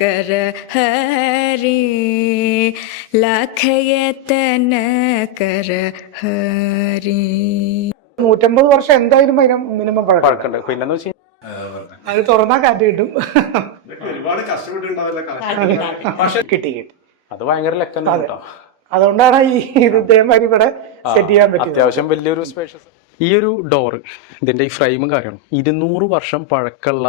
कर हरि लाख यतन कर हरि. 150 വർഷം എന്തായാലും മിനിമം പഴക്കമുണ്ട്. പിന്നെന്ന് വെച്ചാൽ അത് തുറന്നാ കാറ്റ് കിട്ടും. ഒരുപാട് കിട്ടി അത് ഭയങ്കര ലക്കന്നെ കേട്ടോ. അതുകൊണ്ടാണ് ഈ ഇതേമാതിരി ഇവിടെ സെറ്റ് ചെയ്യാൻ പറ്റും. അത്യാവശ്യം വലിയൊരു സ്പേഷ്യസ്. ഈ ഒരു ഡോറ്, ഇതിന്റെ ഈ ഫ്രെയിമും കാര്യമാണ് 200 വർഷം പഴക്കമുള്ള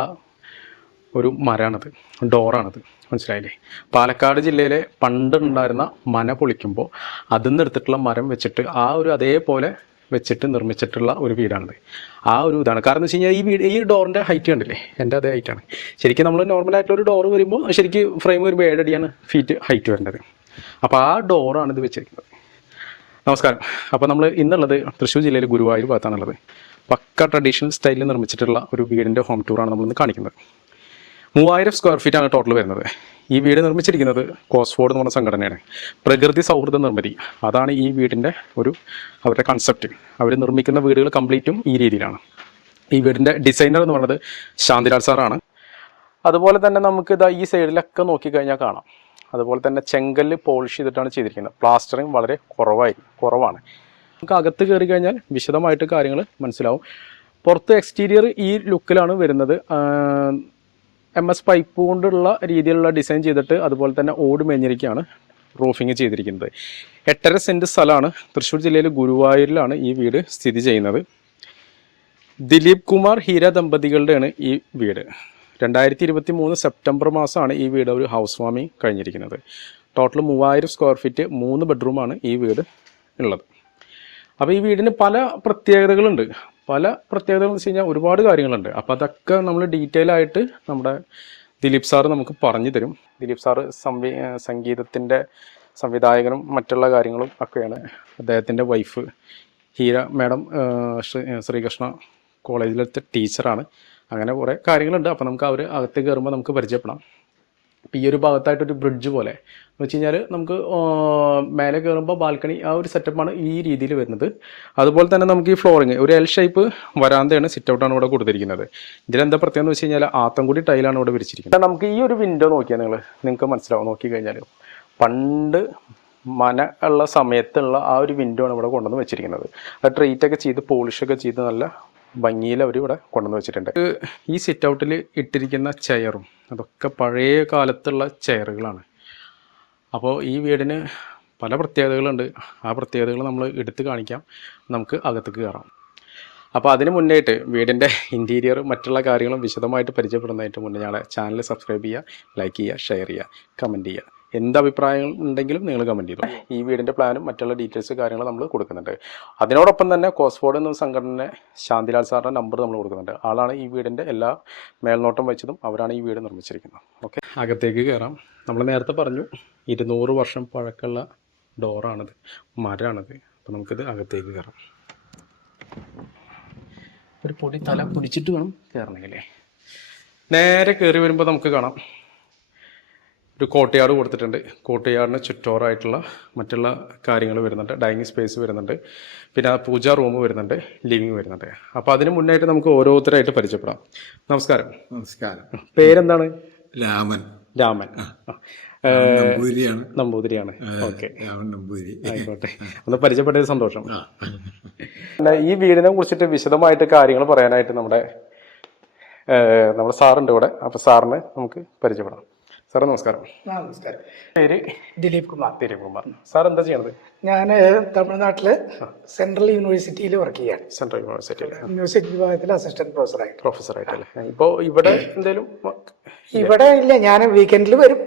ഒരു മരമാണത്, ഡോറാണത്. മനസ്സിലായില്ലേ? പാലക്കാട് ജില്ലയിലെ പണ്ടുണ്ടായിരുന്ന മന പൊളിക്കുമ്പോൾ അതിൽ നിന്ന് എടുത്തിട്ടുള്ള മരം വെച്ചിട്ട് ആ ഒരു അതേപോലെ വെച്ചിട്ട് നിർമ്മിച്ചിട്ടുള്ള ഒരു വീടാണിത്. ആ ഒരു ഇതാണ്. കാരണം എന്ന് വെച്ച് കഴിഞ്ഞാൽ ഈ ഡോറിൻ്റെ ഹൈറ്റ് കണ്ടില്ലേ, എൻ്റെ അതേ ഹൈറ്റാണ്. ശരിക്കും നമ്മൾ നോർമലായിട്ടുള്ളൊരു ഡോറ് വരുമ്പോൾ ശരിക്കും ഫ്രെയിം വരുമ്പോൾ 7 അടിയാണ് ഫീറ്റ് ഹൈറ്റ് വരേണ്ടത്. അപ്പോൾ ആ ഡോറാണ് ഇത് വെച്ചിരിക്കുന്നത്. നമസ്കാരം. അപ്പോൾ നമ്മൾ ഇന്നുള്ളത് തൃശ്ശൂർ ജില്ലയിലെ ഗുരുവായൂർ ഭാഗത്താണുള്ളത്. പക്ക ട്രഡീഷണൽ സ്റ്റൈലിൽ നിർമ്മിച്ചിട്ടുള്ള ഒരു വീടിൻ്റെ ഹോം ടൂറാണ് നമ്മളിന്ന് കാണിക്കുന്നത്. 3000 സ്ക്വയർ ഫീറ്റാണ് ടോട്ടൽ വരുന്നത്. ഈ വീട് നിർമ്മിച്ചിരിക്കുന്നത് കോസ്ഫോർഡ് എന്ന് പറഞ്ഞ സംഘടനയാണ്. പ്രകൃതി സൗഹൃദ നിർമ്മിതി, അതാണ് ഈ വീടിൻ്റെ അവരുടെ കൺസെപ്റ്റ്. അവർ നിർമ്മിക്കുന്ന വീടുകൾ കംപ്ലീറ്റും ഈ രീതിയിലാണ്. ഈ വീടിൻ്റെ ഡിസൈനർ എന്ന് പറയുന്നത് ശാന്തിലാൽ സാറാണ്. അതുപോലെ തന്നെ നമുക്ക് ഇതാ ഈ സൈഡിലൊക്കെ നോക്കിക്കഴിഞ്ഞാൽ കാണാം. അതുപോലെ തന്നെ ചെങ്കല്ല് പോളിഷ് ചെയ്തിട്ടാണ് ചെയ്തിരിക്കുന്നത്. പ്ലാസ്റ്ററിങ് വളരെ കുറവാണ്. നമുക്ക് അകത്ത് കയറി കഴിഞ്ഞാൽ വിശദമായിട്ട് കാര്യങ്ങൾ മനസ്സിലാവും. പുറത്ത് എക്സ്റ്റീരിയർ ഈ ലുക്കിലാണ് വരുന്നത്. MS പൈപ്പ് കൊണ്ടുള്ള രീതിയിലുള്ള ഡിസൈൻ ചെയ്തിട്ട് അതുപോലെ തന്നെ ഓട് മേഞ്ഞിരിക്കുകയാണ് റൂഫിങ് ചെയ്തിരിക്കുന്നത്. 8.5 സെൻറ്റ് സ്ഥലമാണ്. തൃശ്ശൂർ ജില്ലയിൽ ഗുരുവായൂരിലാണ് ഈ വീട് സ്ഥിതി ചെയ്യുന്നത്. ദിലീപ് കുമാർ ഹീര ദമ്പതികളുടെയാണ് ഈ വീട്. 2023 സെപ്റ്റംബർ മാസമാണ് ഈ വീട് ഒരു ഹൗസ് വാമിങ് കഴിഞ്ഞിരിക്കുന്നത്. ടോട്ടൽ 3000 സ്ക്വയർ ഫീറ്റ് 3 ബെഡ്റൂമാണ് ഈ വീട് ഉള്ളത്. അപ്പോൾ ഈ വീടിന് പല പ്രത്യേകതകളുണ്ട്. എന്ന് വെച്ച് കഴിഞ്ഞാൽ ഒരുപാട് കാര്യങ്ങളുണ്ട്. അപ്പോൾ അതൊക്കെ നമ്മൾ ഡീറ്റെയിൽ ആയിട്ട് നമ്മുടെ ദിലീപ് സാറ് നമുക്ക് പറഞ്ഞു തരും. ദിലീപ് സാറ് സംഗീതത്തിൻ്റെ സംവിധായകനും മറ്റുള്ള കാര്യങ്ങളും ഒക്കെയാണ്. അദ്ദേഹത്തിൻ്റെ വൈഫ് ഹീര മാഡം ശ്രീകൃഷ്ണ കോളേജിലത്തെ ടീച്ചറാണ്. അങ്ങനെ കുറേ കാര്യങ്ങളുണ്ട്. അപ്പോൾ നമുക്ക് അവർ അകത്ത് കയറുമ്പോൾ നമുക്ക് പരിചയപ്പെടാം. ഈ ഒരു ഭാഗത്തായിട്ടൊരു ബ്രിഡ്ജ് പോലെ എന്ന് വെച്ച് കഴിഞ്ഞാൽ നമുക്ക് മേലെ കയറുമ്പോൾ ബാൽക്കണി ആ ഒരു സെറ്റപ്പാണ് ഈ രീതിയിൽ വരുന്നത്. അതുപോലെ തന്നെ നമുക്ക് ഈ ഫ്ലോറിങ് ഒരു L ഷേപ്പ് വരാന്തയാണ്, സിറ്റ് ഔട്ടാണ് ഇവിടെ കൊടുത്തിരിക്കുന്നത്. ഇതിലെന്താ പ്രത്യേകം എന്ന് വെച്ച് കഴിഞ്ഞാൽ ആത്തൻകുടി ടൈലാണ് ഇവിടെ വിരിച്ചിരിക്കുന്നത്. നമുക്ക് ഈ ഒരു വിൻഡോ നോക്കിയാൽ നിങ്ങൾക്ക് മനസ്സിലാവും. നോക്കിക്കഴിഞ്ഞാൽ പണ്ട് മന ഉള്ള സമയത്തുള്ള ആ ഒരു വിൻഡോ ആണ് ഇവിടെ കൊണ്ടുവന്ന് വെച്ചിരിക്കുന്നത്. അത് ട്രീറ്റൊക്കെ ചെയ്ത് പോളിഷൊക്കെ ചെയ്ത് നല്ല ഭംഗിയിൽ അവർ ഇവിടെ കൊണ്ടുവന്ന് വെച്ചിട്ടുണ്ട്. ഈ സിറ്റ് ഔട്ടിൽ ഇട്ടിരിക്കുന്ന ചെയറും അതൊക്കെ പഴയ കാലത്തുള്ള ചെയറുകളാണ്. അപ്പോൾ ഈ വീടിന് പല പ്രത്യേകതകളുണ്ട്. ആ പ്രത്യേകതകൾ നമ്മൾ എടുത്ത് കാണിക്കാം. നമുക്ക് അകത്തേക്ക് കയറാം. അപ്പോൾ അതിന് മുന്നേയായിട്ട് വീടിൻ്റെ ഇൻറ്റീരിയർ മറ്റുള്ള കാര്യങ്ങളും വിശദമായിട്ട് പരിചയപ്പെടുന്നതിന് മുന്നേ ഞങ്ങളുടെ ചാനൽ സബ്സ്ക്രൈബ് ചെയ്യുക, ലൈക്ക് ചെയ്യുക, ഷെയർ ചെയ്യുക, കമൻറ്റ് ചെയ്യുക. എന്ത് അഭിപ്രായങ്ങൾ ഉണ്ടെങ്കിലും നിങ്ങൾ കമൻറ്റ് ചെയ്തു. ഈ വീടിൻ്റെ പ്ലാനും മറ്റുള്ള ഡീറ്റെയിൽസ് കാര്യങ്ങൾ നമ്മൾ കൊടുക്കുന്നുണ്ട്. അതിനോടൊപ്പം തന്നെ കോസ്ഫോർഡ് എന്ന സംഘടന ശാന്തിലാൽ സാറിൻ്റെ നമ്പർ നമ്മൾ കൊടുക്കുന്നുണ്ട്. ആളാണ് ഈ വീടിൻ്റെ എല്ലാ മേൽനോട്ടം വെച്ചതും, അവരാണ് ഈ വീട് നിർമ്മിച്ചിരിക്കുന്നത്. ഓക്കെ, അകത്തേക്ക് കയറാം. നമ്മൾ നേരത്തെ പറഞ്ഞു 200 വർഷം പഴക്കമുള്ള ഡോറാണിത്, മരമാണിത്. അപ്പോൾ നമുക്കിത് അകത്തേക്ക് കയറാം. ഒരു പൊടി തല പിടിച്ചിട്ട് വേണം കയറണമെങ്കിലേ. നേരെ കയറി വരുമ്പോൾ നമുക്ക് കാണാം ഒരു കോട്ടയാട് കൊടുത്തിട്ടുണ്ട്. കോട്ടയാടിന് ചുറ്റോറായിട്ടുള്ള മറ്റുള്ള കാര്യങ്ങൾ വരുന്നുണ്ട്. ഡൈനിങ് സ്പേസ് വരുന്നുണ്ട്. പിന്നെ പൂജാ റൂം വരുന്നുണ്ട്, ലിവിങ് വരുന്നുണ്ട്. അപ്പോൾ അതിന് മുന്നായിട്ട് നമുക്ക് ഓരോരുത്തരായിട്ട് പരിചയപ്പെടാം. നമസ്കാരം. പേരെന്താണ്? രാമൻ. നമ്പൂതിരിയാണ്. ഓക്കെ, ആയിക്കോട്ടെ. ഒന്ന് പരിചയപ്പെട്ടത് സന്തോഷം. ഈ വീടിനെ കുറിച്ചിട്ട് വിശദമായിട്ട് കാര്യങ്ങൾ പറയാനായിട്ട് നമ്മുടെ സാറുണ്ട് ഇവിടെ. അപ്പോൾ സാറിന് നമുക്ക് പരിചയപ്പെടാം. സാർ നമസ്കാരം. നമസ്കാരം. പേര് ദിലീപ് കുമാർ. സാർ എന്താ ചെയ്യണത്? ഞാൻ തമിഴ്നാട്ടില് സെൻട്രൽ യൂണിവേഴ്സിറ്റിയിൽ വർക്ക് ചെയ്യാണ്. സെൻട്രൽ യൂണിവേഴ്സിറ്റിയിൽ മ്യൂസിക് വിഭാഗത്തിൽ അസിസ്റ്റന്റ് പ്രൊഫസറായിട്ടല്ലേ? ഇപ്പോൾ ഇവിടെ എന്തെങ്കിലും? ഇവിടെ ഇല്ല, ഞാൻ വീക്കെൻഡിൽ വരും.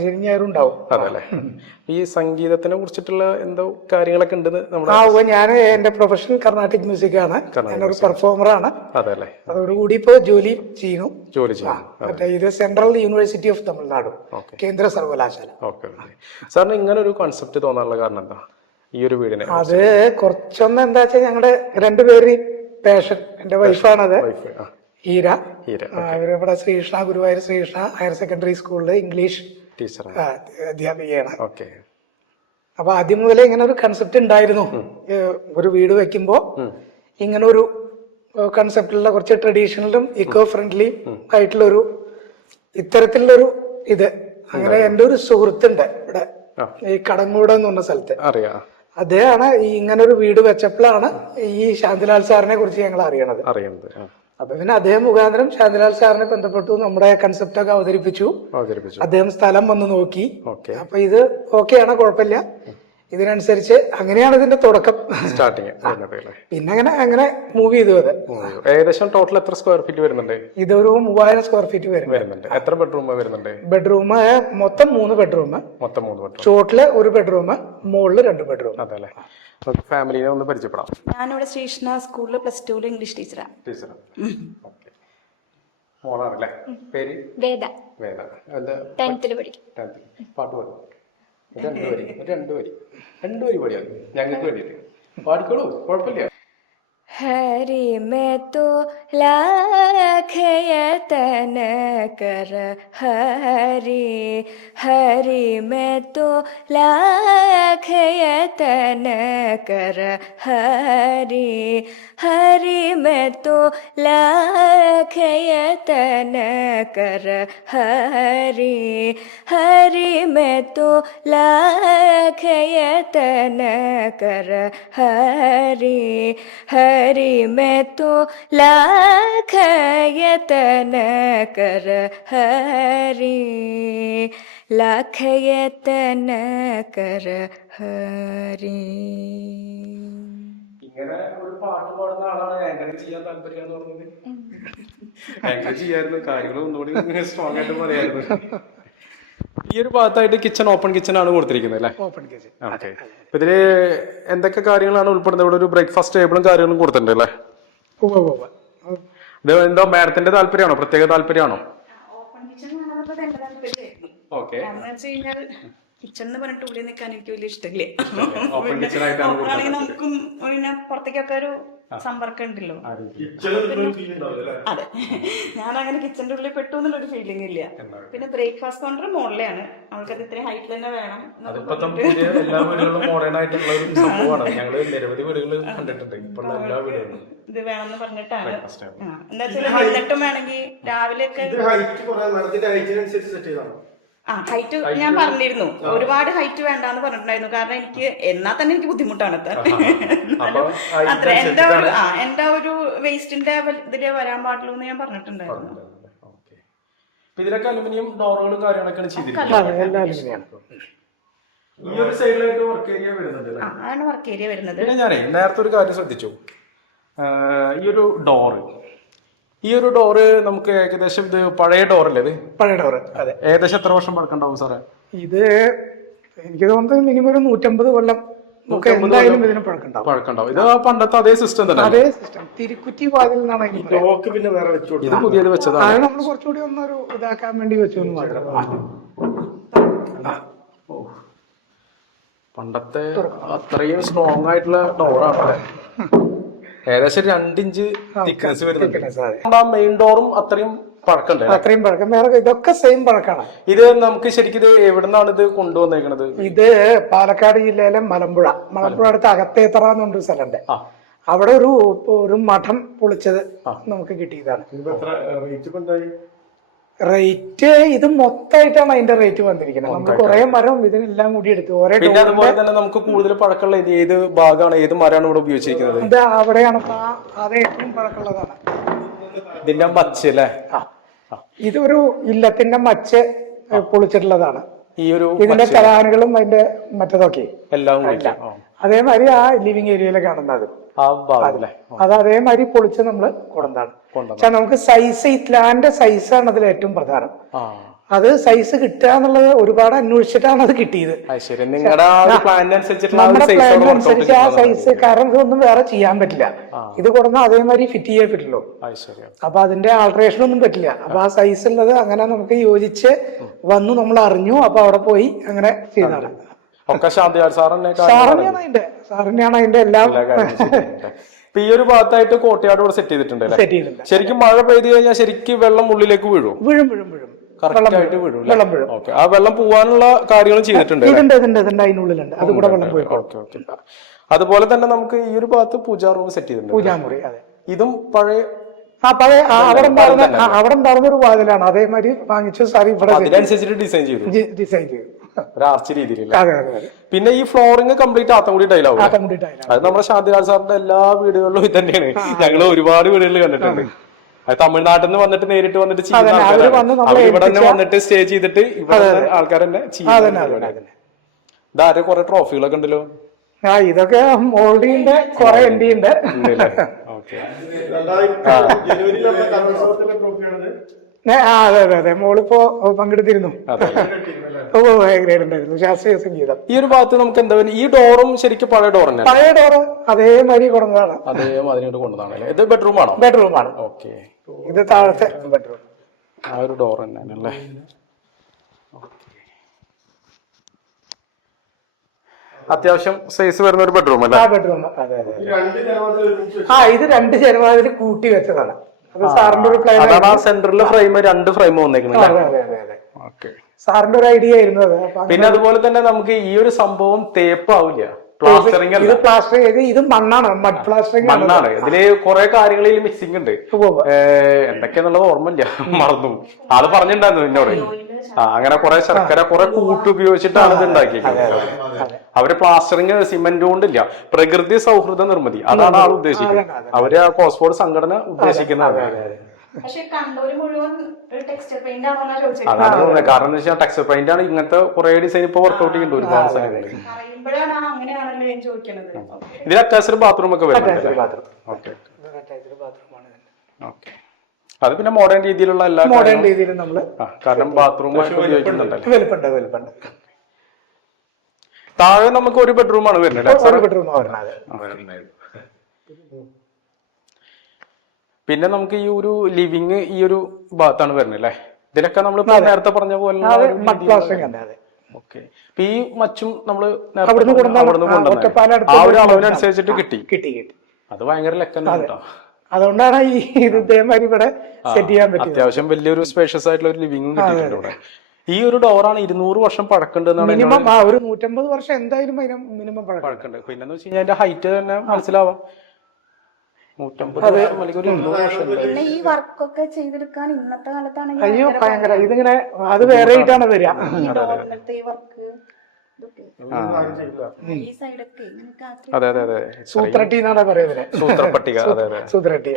ശനി ഞായറും ഉണ്ടാവും. അതല്ലേ. ഈ സംഗീതത്തിനെ കുറിച്ചിട്ടുള്ള എന്തോ കാര്യങ്ങളൊക്കെ ഉണ്ടെന്ന് ഞാൻ എന്റെ പ്രൊഫഷൻ കർണാട്ടിക് മ്യൂസിക് ആണ്. ഞാനൊരു പെർഫോമറാണ്. അതല്ലേ. അതോടുകൂടി ഇപ്പോ ജോലി ചെയ്യുന്നു. മറ്റേ ഇത് സെൻട്രൽ യൂണിവേഴ്സിറ്റി ഓഫ് തമിഴ്നാട്, കേന്ദ്ര സർവകലാശാല. ഓക്കെ. സാറിന് ഇങ്ങനെ ഒരു കോൺസെപ്റ്റ് തോന്നാനുള്ള കാരണം എന്താ ഈ ഒരു വീടിനെ? അത് കുറച്ചൊന്ന് എന്താ വെച്ചാൽ ഞങ്ങളുടെ രണ്ടുപേര് പാഷൻ. എന്റെ വൈഫാണത്, ഹീര. അവരിവിടെ ശ്രീകൃഷ്ണ ഗുരുവായൂർ ശ്രീകൃഷ്ണ ഹയർ സെക്കൻഡറി സ്കൂളിൽ ഇംഗ്ലീഷ് ടീച്ചർ അധ്യാപികയാണ്. അപ്പൊ ആദ്യം മുതലേ ഇങ്ങനെ ഒരു കൺസെപ്റ്റ് ഉണ്ടായിരുന്നു. ഒരു വീട് വെക്കുമ്പോ ഇങ്ങനെ ഒരു കൺസെപ്റ്റിലുള്ള കുറച്ച് ട്രഡീഷണലും ഇക്കോ ഫ്രണ്ട്ലിയും ആയിട്ടുള്ള ഇത്തരത്തിലുള്ളൊരു ഇത് അങ്ങനെ എൻ്റെ ഒരു സുഹൃത്തുണ്ട് ഇവിടെ ഈ കടങ്ങൂട് എന്ന് പറഞ്ഞ സ്ഥലത്ത്. അറിയാം. അദ്ദേഹമാണ് ഈ ഇങ്ങനെ ഒരു വീട് വെച്ചപ്പോഴാണ് ഈ ശാന്തിലാൽ സാറിനെ കുറിച്ച് ഞങ്ങൾ അറിയണത്. അപ്പൊ പിന്നെ അദ്ദേഹം മുഖാന്തരം ശാന്തിലാൽ സാറിനെ ബന്ധപ്പെട്ടു, നമ്മുടെ കൺസെപ്റ്റ് ഒക്കെ അവതരിപ്പിച്ചു. അദ്ദേഹം സ്ഥലം വന്ന് നോക്കി. അപ്പൊ ഇത് ഓക്കെയാണ്, കുഴപ്പമില്ല. ഇതിനനുസരിച്ച് അങ്ങനെയാണ് ഇതിന്റെ തുടക്കം, സ്റ്റാർട്ടിങ്. പിന്നെ അങ്ങനെ മൂവ് ചെയ്തു. അത് ഏകദേശം ടോട്ടൽ എത്ര സ്ക്വയർ ഫീറ്റ് വരുന്നുണ്ട്? ഇതൊരു 3000 സ്ക്വയർ ഫീറ്റ് വരുന്നുണ്ട്. എത്ര ബെഡ്റൂം വരുന്നുണ്ട്? ബെഡ്റൂം മൊത്തം 3 ബെഡ്റൂം. ചോട്ടില് 1 ബെഡ്റൂം, മുകളില് 2 ബെഡ്റൂം. അതല്ലേ. ഫാമിലിനെ ഒന്ന് പരിചയപ്പെടാം. ഞാനിവിടെ ശ്രീകൃഷ്ണ സ്കൂളിൽ +2 ഇംഗ്ലീഷ് ടീച്ചറാണ്. മോളാണല്ലേ? പേര് വേദ. 10th പഠിക്കും. പാട്ട് പാടും? രണ്ട് വരി പാടിയാൽ ഞങ്ങൾക്ക് വേണ്ടിയിട്ട് പാടിക്കോളൂ, കുഴപ്പമില്ല. हरि में तो लाख यतन कर हरि, हरि में तो लाख यतन कर हरि, हरि में तो लाख यतन कर हरि, हरि में तो लाख यतन कर हरि, हरि में तो लाख यतन कर हरि, लाख यतन कर हरि. ഇങ്ങനെ ഒരു പാട്ട് പാടുന്ന ആളാണ് ആങ്കർ ചെയ്യാൻ താല്പര്യം എന്ന് പറഞ്ഞത്. ആങ്കർ ചെയ്യായിരുന്നു, കാര്യങ്ങൾ ഒന്നുകൂടി സ്ട്രോങ് ആയിട്ട് പറയായിരുന്നു. ഈ ഒരു ഭാഗത്തായിട്ട് കിച്ചൺ, ഓപ്പൺ കിച്ചൺ ആണ് കൊടുത്തിരിക്കുന്നത് അല്ലേ? Open kitchen. ഓക്കെ. ഇതില് എന്തൊക്കെ കാര്യങ്ങളാണ് ഉൾപ്പെടുന്നത്? ഇവിടെ ഒരു ബ്രേക്ക്ഫാസ്റ്റ് ടേബിളും കാര്യങ്ങളും കൊടുത്തിട്ടുണ്ട് അല്ലേ? ഇത് എന്തോ മാഡത്തിന്റെ താല്പര്യമാണോ, പ്രത്യേക താല്പര്യമാണോ? ഓക്കെ. കിച്ചൺ എന്ന് പറഞ്ഞിട്ട് ഉള്ളിൽ നിൽക്കാൻ എനിക്ക് വലിയ ഇഷ്ടമില്ല. ഓപ്പൺ കിച്ചൺ ആയിട്ടാണ് നമുക്കും പിന്നെ പുറത്തേക്കൊക്കെ ഒരു സമ്പർക്കം ഉണ്ടല്ലോ. അതെ, ഞാൻ അങ്ങനെ കിച്ചന്റെ ഉള്ളിൽ പെട്ടു എന്നുള്ളൊരു ഫീലിംഗ് ഇല്ല. പിന്നെ ബ്രേക്ക്ഫാസ്റ്റ് കൗണ്ടർ മോഡലാണ്, അവൾക്കത് ഇത്രയും ഹൈറ്റിൽ തന്നെ വേണം. എല്ലാ വീടുകളിലും മോഡേൺ ആയിട്ടുള്ള ഒരു സംഭവമാണ്. ഞങ്ങള് നിരവധി വീടുകൾ കണ്ടിട്ടുണ്ട്. ഇപ്പോൾ എല്ലാ വീടുകളിലും ഇത് വേണമെന്ന് പറഞ്ഞിട്ടാണ്. എന്താ വെച്ചാൽ എന്നിട്ടും വേണമെങ്കിൽ രാവിലെ ഒക്കെ ഹൈറ്റ് ഞാൻ പറഞ്ഞിരുന്നു, ഒരുപാട് ഹൈറ്റ് വേണ്ടാന്ന് പറഞ്ഞിട്ടുണ്ടായിരുന്നു. കാരണം എനിക്ക് എന്നാ തന്നെ എനിക്ക് ബുദ്ധിമുട്ടാണ് അത്ര. എന്റെ ഒരു വേസ്റ്റിന്റെ ഇതില് വരാൻ പാടുള്ളൂ എന്ന് ഞാൻ പറഞ്ഞിട്ടുണ്ടായിരുന്നു. ഇതിലൊക്കെ അലുമിനിയം ഡോറുകളും കാര്യങ്ങളൊക്കെയാണ് ചെയ്തിരിക്കുന്നത്. അതാണ് വർക്ക് ഏരിയ വരുന്നത്. പിന്നെ ഞാനേ നേരത്തെ ഒരു കാര്യം ശ്രദ്ധിച്ചു. ഈ ഒരു ഡോറ് നമുക്ക് ഏകദേശം ഇത് പഴയ ഡോറല്ലേ? ഇത് പഴയ ഡോറ്. അതെ. ഏകദേശം എത്ര വർഷം പഴക്കണ്ടാവും സാറേ? ഇത് എനിക്ക് തോന്നുന്നത് മിനിമം ഒരു 150 കൊല്ലം എന്തായാലും ഇതിന് പഴക്കണ്ടാവും. ഇത് പണ്ടത്തെ അതേ സിസ്റ്റം തന്നെ. അതേ സിസ്റ്റം. തിരുക്കുറ്റി വാതിൽ നിന്നാണ് പിന്നെ വേറെ വെച്ചു. ഇത് പുതിയത് വെച്ചതാണ്. നമ്മൾ കുറച്ചുകൂടി ഒന്നൊരു ഇതാക്കാൻ വേണ്ടി വെച്ചു എന്ന് മാത്രം. പണ്ടത്തെ അത്രയും സ്ട്രോങ് ആയിട്ടുള്ള ഡോറാണ്. ഏകദേശം 2 ഇഞ്ച് തിക്നെസ് വരുന്നുണ്ട്. മെയിൻ ഡോറും അത്രയും പഴക്കമുണ്ട്. അത്രയും പഴക്കം. വേറെ ഇതൊക്കെ സെയിം പഴക്കമാണ്. ഇത് നമുക്ക് ശരിക്കും ഇത് എവിടുന്നാണ് ഇത് കൊണ്ടുവന്നേക്കണത്? ഇത് പാലക്കാട് ജില്ലയിലെ മലമ്പുഴ അടുത്ത് അകത്തേത്തറ എന്നുണ്ട് സ്ഥലമുണ്ട്. അവിടെ ഒരു മഠം പൊളിച്ചത് നമുക്ക് കിട്ടിയതാണ്. റേറ്റ് ഇത് മൊത്തമായിട്ടാണ് അതിന്റെ റേറ്റ് വന്നിരിക്കുന്നത്. നമ്മൾ കുറെ മരം ഇതിനെല്ലാം കൂടി എടുത്തു. പിന്നെ അതുപോലെ തന്നെ നമുക്ക് കൂടുതൽ പഴക്കമുള്ള ഏത് ഭാഗമാണ്, ഏത് മരമാണ് ഇവിടെ ഉപയോഗിച്ചിരിക്കുന്നത്? ഇത് അവിടെയാണ്, അത് ഏറ്റവും പഴക്കമുള്ളതാണ്. ഇതിന്റെ മച്ച് അല്ലേ? ഇതൊരു ഇല്ലത്തിന്റെ മച്ച് പൊളിച്ചിട്ടുള്ളതാണ്. ഈ ഒരു ഇതിന്റെ കലാനുകളും അതിന്റെ മറ്റതൊക്കെ എല്ലാം അതേമാതിരി ആ ലിവിങ് ഏരിയയിൽ കാണുന്നത് അത് അതേമാതിരി പൊളിച്ച് നമ്മള് കൊണ്ടാണ്. പക്ഷെ നമുക്ക് സൈസ്, ഇത്ലാന്റെ സൈസാണ് അതിൽ ഏറ്റവും പ്രധാനം. അത് സൈസ് കിട്ടുക എന്നുള്ളത് ഒരുപാട് അന്വേഷിച്ചിട്ടാണ് അത് കിട്ടിയത്. നമ്മുടെ പ്ലാനിനനുസരിച്ച് ആ സൈസ്, കാരണം ഇതൊന്നും വേറെ ചെയ്യാൻ പറ്റില്ല. ഇത് കൊടുത്താൽ അതേമാതിരി ഫിറ്റ് ചെയ്യാൻ പറ്റുള്ളൂ. അപ്പൊ അതിന്റെ ആൾട്രേഷൻ ഒന്നും പറ്റില്ല. അപ്പൊ ആ സൈസ് ഉള്ളത് അങ്ങനെ നമുക്ക് യോജിച്ച് വന്നു, നമ്മൾ അറിഞ്ഞു. അപ്പൊ അവിടെ പോയി അങ്ങനെ ചെയ്താണ്. സാറിനെയാണ് അതിന്റെ എല്ലാം. ഈ ഒരു ഭാഗത്തായിട്ട് കോട്ടയാട് ഇവിടെ സെറ്റ് ചെയ്തിട്ടുണ്ട്. ശരിക്കും മഴ പെയ്ത് കഴിഞ്ഞാൽ ശരിക്കും വെള്ളം ഉള്ളിലേക്ക് വീഴും. കറക്റ്റായിട്ട് വീഴും. ആ വെള്ളം പോവാനുള്ള കാര്യങ്ങളും ചെയ്തിട്ടുണ്ട്. അതിനുള്ളിലുണ്ട്, അത് കൂടെ വെള്ളം പോയി. അതുപോലെ തന്നെ നമുക്ക് ഈ ഒരു ഭാഗത്ത് പൂജാ റൂം സെറ്റ് ചെയ്തിട്ടുണ്ട്. പൂജാമുറി. അതെ. ഇതും പഴയ പഴയ അവിടെ ഉണ്ടായിരുന്ന ഒരു വാതിലാണ്, അതേമാതിരി വാങ്ങിച്ചു സാർ ഇവിടെ അതിനനുസരിച്ചിട്ട് ഡിസൈൻ ചെയ്തു, ഡിസൈൻ ചെയ്തു. ഒരു ആർച്ച് രീതിയിൽ. അതെ അതെ അതെ. പിന്നെ ഈ ഫ്ലോറിംഗ് കംപ്ലീറ്റ് ആത്തൻകുടി ടൈലാവും. കംപ്ലീറ്റ് ആയില്ല. അത് നമ്മുടെ ശാന്തിരാജ് സാറിന്റെ എല്ലാ വീടുകളിലും ഇത് തന്നെയാണ്. ഞങ്ങൾ ഒരുപാട് വീടുകളിൽ കണ്ടിട്ടുണ്ട്. അത് തമിഴ്നാട്ടിൽ നിന്ന് വന്നിട്ട് നേരിട്ട് വന്നിട്ട് ചെയ്യുന്ന ആൾക്കാരാണ്. ഇവിടെ തന്നെ വന്നിട്ട് സ്റ്റേ ചെയ്തിട്ട് ഇവിടെ ആൾക്കാർ തന്നെ ചെയ്യുന്നത്. ഇതാരെ കുറെ ട്രോഫികളൊക്കെ ഉണ്ടല്ലോ. ഇതൊക്കെ മോൾഡിന്റെ കുറെ എന്റെ ഉണ്ട്. അതെ അതെ അതെ, മോളിപ്പോ പങ്കെടുത്തിരുന്നു. ഗ്രേഡ് ഉണ്ടായിരുന്നു, ശാസ്ത്രീയ സംഗീതം. ഈ ഒരു ഭാഗത്ത് നമുക്ക് എന്താ, ഈ ഡോറും ശരിക്കും പഴയ ഡോർ തന്നെ? പഴയ ഡോറ് അതേമാതിരി കൊണ്ടുവന്നതാണ്. അതേമാതിരി കൊണ്ടുവന്നതാണ്. ഇത് ബെഡ്റൂം ആണോ? ബെഡ്റൂമാണ്. ഓക്കെ, ഇത് താഴത്തെ ബെഡ്റൂം. ആ ഒരു ഡോർ തന്നെയാണല്ലേ. അത്യാവശ്യം സൈസ് വരുന്ന ഒരു ബെഡ്റൂം അല്ലേ? ബെഡ്റൂം. അതെ അതെ. ഇത് 2 ജനവാതിൽ കൂട്ടി വെച്ചതാണ്. സാറിന്റെ ഒരു പ്ലാൻ. സെന്ററിലെ ഫ്രെയിം 2 ഫ്രെയിം വന്നേക്കുന്നത്. അതെ അതെ അതെ. സാറിന്റെ ഒരു ഐഡിയ ആയിരുന്നു അത്. പിന്നെ അതുപോലെ തന്നെ നമുക്ക് ഈ ഒരു സംഭവം തേപ്പാവില്ല, പ്ലാസ്റ്ററിംഗ് അല്ല. ഇത് പ്ലാസ്റ്റർ ചെയ്ത്, ഇത് മണ്ണാണ്, മഡ് പ്ലാസ്റ്ററിംഗ് മണ്ണാണ്. ഇതില് കുറെ കാര്യങ്ങളിൽ മിക്സിംഗ് ഉണ്ട്. എന്തൊക്കെയാന്നുള്ളത് ഓർമ്മയില്ല, മറന്നു. ആള് പറഞ്ഞിട്ടുണ്ടായിരുന്നു എന്നോട്. അങ്ങനെ കുറെ ശർക്കര, കുറെ കൂട്ട് ഉപയോഗിച്ചിട്ടാണ് ഇത് ഉണ്ടാക്കിയത്. അവര് പ്ലാസ്റ്ററിങ് സിമെന്റ് കൊണ്ടില്ല, പ്രകൃതി സൗഹൃദ നിർമ്മിതി, അതാണ് ആൾ ഉദ്ദേശിക്കുന്നത്. അവര് ആ കോസ്ഫോർഡ് സംഘടന ഉദ്ദേശിക്കുന്നത്. അതാണ് തോന്നുന്നത്. കാരണം എന്താ വെച്ചാൽ ടെക്സ്ചർ പെയിന്റ് ആണ് ഇങ്ങനത്തെ കുറെ ഡിസൈൻ ഇപ്പൊ വർക്ക്ഔട്ട് ചെയ്യുന്നുണ്ട് ഒരുപാട് സ്ഥലങ്ങളിൽ. ഇതിൽ അറ്റാച്ച്ഡ് ബാത്റൂം ഒക്കെ വരുന്നുണ്ട്. അത് പിന്നെ മോഡേൺ രീതിയിലുള്ള എല്ലാ മോഡേൺ രീതിയിൽ നമ്മള്, കാരണം ബാത്റൂം ഉപയോഗിക്കുന്നുണ്ടല്ലോ. വലുപ്പുണ്ട്. താഴെ നമുക്ക് ഒരു ബെഡ്റൂമാണ് വരുന്നത്. ഒരു ബെഡ്റൂം വരുന്നത്. പിന്നെ നമുക്ക് ഈ ഒരു ലിവിങ് ഈ ഒരു ഭാഗത്താണ് വരുന്നത് അല്ലേ? ഇതിലൊക്കെ നമ്മൾ നേരത്തെ പറഞ്ഞ പോലെ ഓക്കെ. ഈ മച്ചും നമ്മള് അവിടുന്ന് കൊണ്ടുവന്ന ആ ഒരു അളവിനനുസരിച്ചിട്ട് കിട്ടി. അത് ഭയങ്കര ലക്കന്നെ കേട്ടോ. അതുകൊണ്ടാണ് ഈ ഇതേമാതിരി ഇവിടെ സെറ്റ് ചെയ്യാൻ പറ്റും. അത്യാവശ്യം വലിയൊരു സ്പേഷ്യസ് ആയിട്ടുള്ള ഒരു ലിവിംഗും കിട്ടിയിട്ടുണ്ട് ഇവിടെ. ഈ ഒരു ഡോറാണ് 200 വർഷം പഴക്കണ്ടെന്നാണ്. മിനിമം ഒരു 150 വർഷം എന്തായാലും മിനിമം പഴക്കമുണ്ട്. പിന്നെന്ന് വെച്ച് കഴിഞ്ഞാൽ അതിന്റെ ഹൈറ്റ് തന്നെ മനസ്സിലാവാം. 150 അല്ലെങ്കിൽ ഒരു 200 വർഷം. പിന്നെ ഈ വർക്കൊക്കെ ചെയ്തെടുക്കാൻ ഇന്നത്തെ കാലത്താണെങ്കിൽ അയ്യോ ഭയങ്കര, ഇതിങ്ങനെ അത് വേറെ ആയിട്ടാണ് വരിക. അതെ അതെ അതെ, സൂത്രട്ടി എന്നാണ് പറയുന്നത്. സൂത്രപ്പട്ടിക. അതെ അതെ, സൂത്രട്ടി.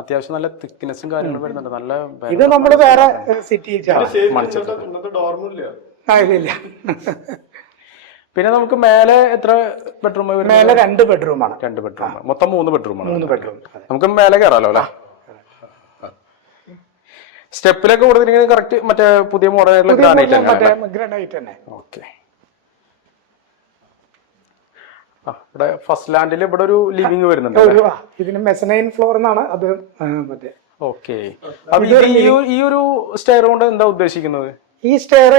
അത്യാവശ്യം നല്ല തിക്നെസ്സും കാര്യങ്ങളും വരുന്നുണ്ട്. നല്ല ഇത് നമ്മള് വേറെ സിറ്റി ഇല്ല. പിന്നെ നമുക്ക് മേലെ എത്ര ബെഡ്റൂം? മേലെ 2 ബെഡ്റൂമാണ്. 2 ബെഡ്റൂം, മൊത്തം 3 ബെഡ്റൂമാണ്. 3 ബെഡ്റൂം. നമുക്ക് മേലെ കയറാലോ അല്ലെ? സ്റ്റെപ്പിലൊക്കെ കൊടുത്തിരിക്കുന്നത് കറക്റ്റ് മറ്റേ പുതിയ മോഡലായിട്ടുള്ള ഗ്രാനൈറ്റ് തന്നെ. ഓക്കെ. ഇവിടെ ഫസ്റ്റ് ലാൻഡിൽ ഇവിടെ ഒരു ലിവിംഗ് വരുന്നുണ്ട്. ഇതിന് മെസനൈൻ ഫ്ലോർ എന്നാണ് അത്. മറ്റേ ഓക്കെ. ഈ ഒരു സ്റ്റെയർ കൊണ്ട് എന്താ ഉദ്ദേശിക്കുന്നത്? ഈ സ്റ്റെയർ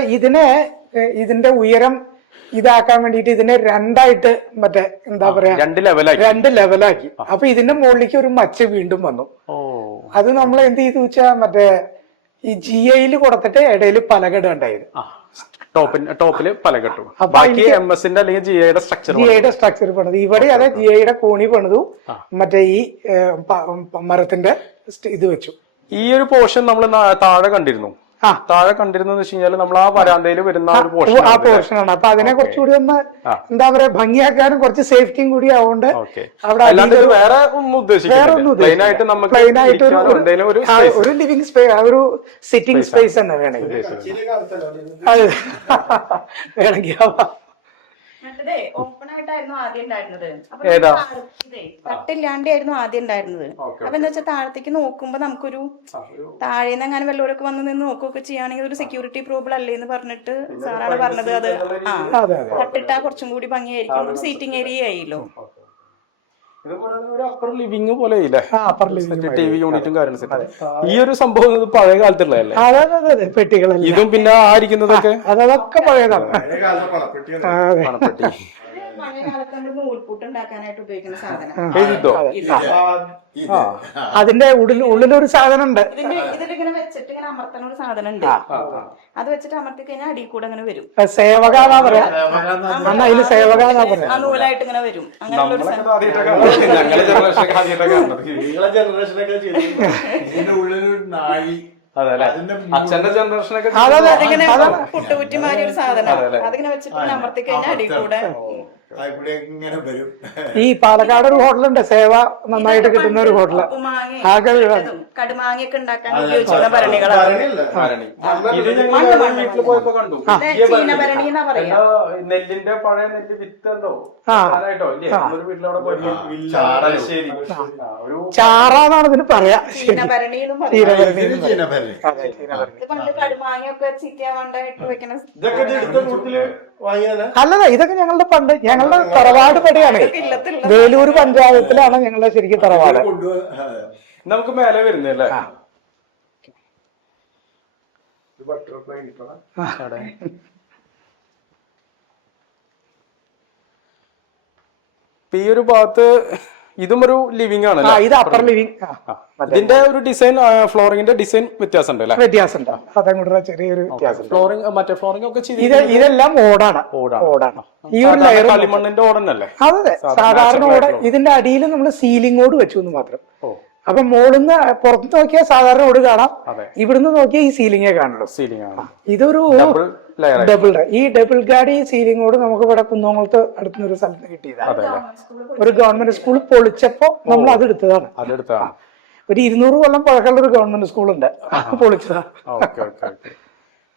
ഇതിന്റെ ഉയരം ഇതാക്കാൻ വേണ്ടിട്ട് ഇതിനെ 2ആയിട്ട് മറ്റേ എന്താ പറയാ 2 ലെവലാക്കി. അപ്പൊ ഇതിന്റെ മുകളിലേക്ക് ഒരു മച്ച് വീണ്ടും വന്നു. അത് നമ്മൾ എന്ത് ചെയ്തു വെച്ചാ മറ്റേ ഈ GI കൊടുത്തിട്ട് ഇടയിൽ പലകട ഉണ്ടായിരുന്നു. ടോപ്പില് പലകട്ടു. ബാക്കി MS-ന്റെ അല്ലെങ്കിൽ GI-യുടെ സ്ട്രക്ചർ പണിതു. ഇവിടെ അതെ GI-യുടെ കോണി പണിതു. മറ്റേ ഈ മരത്തിന്റെ ഇത് വെച്ചു. ഈ ഒരു പോർഷൻ നമ്മൾ താഴെ കണ്ടിരുന്നു. താഴെ കണ്ടിരുന്നെന്ന് വെച്ച് കഴിഞ്ഞാൽ നമ്മൾ ആ വരാന്തയിൽ വരുന്ന ഒരു പോർഷനാണ്. അപ്പൊ അതിനെ കുറച്ചുകൂടി ഒന്ന് എന്താ പറയാ ഭംഗിയാക്കാനും കുറച്ച് സേഫ്റ്റിയും കൂടി ആവുകൊണ്ട് അവിടെ വേറെ ഒന്നും ഉദ്ദേശിക്കുന്നില്ല. ഒരു ലിവിംഗ് സ്പേസ്, ഒരു സിറ്റിംഗ് സ്പേസ് തന്നെ വേണമെങ്കിൽ ഓപ്പൺ ആയിട്ടായിരുന്നു ആദ്യം ഉണ്ടായിരുന്നത്. തട്ടില്ലാണ്ടായിരുന്നു ആദ്യം ഉണ്ടായിരുന്നത്. അപ്പൊ എന്താ വെച്ചാൽ താഴത്തേക്ക് നോക്കുമ്പോ നമുക്കൊരു താഴേന്ന് അങ്ങനെ വല്ലവരൊക്കെ വന്ന് നിന്ന് നോക്കുകയൊക്കെ ചെയ്യുകയാണെങ്കിൽ ഒരു സെക്യൂരിറ്റി പ്രോബ്ലം അല്ലേന്ന് പറഞ്ഞിട്ട് സാറാണ് പറഞ്ഞത്. അത് തട്ടിട്ടാ കുറച്ചും കൂടി ഭംഗിയായിരിക്കും, ഒരു സീറ്റിംഗ് ഏരിയ ആയില്ലോ. ലിവിംഗ് പോലെ TV യൂണിറ്റും കാര്യങ്ങളും. ഈ ഒരു സംഭവം പഴയ കാലത്തുള്ളതല്ലേ? പെട്ടികളല്ലേ ഇതും പിന്നെ ആയിരിക്കുന്നതൊക്കെ അതൊക്കെ പഴയതാണ്. പഴയ കാലത്ത് നമ്മൾ നൂൽപൂട്ട് ഉണ്ടാക്കാനായിട്ട് ഉപയോഗിക്കുന്ന സാധനം ഇതോ? അതിന്റെ ഉള്ളിലൊരു സാധനം ഉണ്ട്. ഇതിലിങ്ങനെ വെച്ചിട്ട് ഇങ്ങനെ അമർത്തണ ഒരു സാധനം ഉണ്ട്. അത് വെച്ചിട്ട് അമർത്തി കഴിഞ്ഞാൽ അടിയിൽ കൂടെ അങ്ങനെ വരും. സേവകാന്നാ പറയാ. അന്ന് അതില് സേവകാന്നാ പറയാ. ആ നൂലായിട്ട് ഇങ്ങനെ വരും. അങ്ങനെയുള്ള ഒരു സാധനം. അച്ഛന്റെ ജനറേഷനൊക്കെ അതിങ്ങനെ പുട്ടുകുറ്റിമാരി ഒരു സാധനം അതിങ്ങനെ വെച്ചിട്ട് ഇങ്ങനെ അമർത്തി കഴിഞ്ഞാൽ അടിയിൽ കൂടെ ഈ പാലക്കാട് ഒരു ഹോട്ടലുണ്ട്, സേവ നന്നായിട്ട് കിട്ടുന്ന ഒരു ഹോട്ടല്. കടുമാങ്ങയൊക്കെ ഉണ്ടാക്കാൻ ഉപയോഗിച്ചിരുന്ന ഭരണികളാണ്. വീട്ടിൽ പോയപ്പോ കണ്ടു ചീനഭരണി എന്നാ പറയാ. നെല്ലിന്റെ പഴയ നെല്ല് വിത്തോ ഒരു വീട്ടിലവിടെ പോയപ്പോ ഒരു ചാറാന്നാണ് ഇതിന് പറയാ. ചീനഭരണി എന്നും പറയാം. ഇത് പണ്ട് കടുമാങ്ങയൊക്കെ ചീറ്റാൻ വേണ്ടായിട്ട് വെക്കണ. അല്ലല്ല, ഇതൊക്കെ ഞങ്ങളുടെ ഞങ്ങളുടെ തറവാട് പടിയാണ്. വേലൂർ പഞ്ചായത്തിലാണ് ഞങ്ങളുടെ ശരിക്കും തറവാട്. നമുക്ക് മേലെ വരുന്നല്ലേ? ഈ ഒരു ഭാഗത്ത് ഇതും ഒരു ലിവിംഗ് ആണ്. ഇത് അപ്പർ ലിവിംഗ്. ഇതിന്റെ ഒരു ഡിസൈൻ, ഫ്ലോറിംഗിന്റെ ഡിസൈൻ വ്യത്യാസം ഉണ്ട് അല്ലേ? വ്യത്യാസമുണ്ട്, അതങ്ങോട്ടുള്ള ചെറിയൊരു വ്യത്യാസം. ഫ്ലോറിംഗ് മറ്റേ ഫ്ലോറിംഗ് ഒക്കെ ഇതെല്ലാം ഓടാണ്. ഈ ഒരു ലെയർ കളിമണ്ണിന്റെ ഓടന്നല്ലേ? അതെ, സാധാരണ ഓട്. ഇതിന്റെ അടിയിൽ നമ്മൾ സീലിംഗ് ഓട് വെച്ചു എന്ന് മാത്രം. അപ്പൊ മോളിന്ന് പുറത്ത് നോക്കിയാൽ സാധാരണ ഓട് കാണാം, ഇവിടുന്ന് നോക്കിയാൽ ഈ സീലിംഗേ കാണുള്ളൂ. ഇതൊരു ഡബിൾ. ഈ ഡബിൾ ഗാഡി സീലിംഗ് ഓട് നമുക്ക് ഇവിടെ കുന്നോളത്ത് അടുത്തൊരു സ്ഥലത്ത് കിട്ടിയതാണ്. ഒരു ഗവൺമെന്റ് സ്കൂൾ പൊളിച്ചപ്പോ നമ്മൾ അത് എടുത്തതാണ്. ഒരു 200 കൊല്ലം പഴക്കമുള്ള ഒരു ഗവൺമെന്റ് സ്കൂളുണ്ട്, പൊളിച്ചതാ.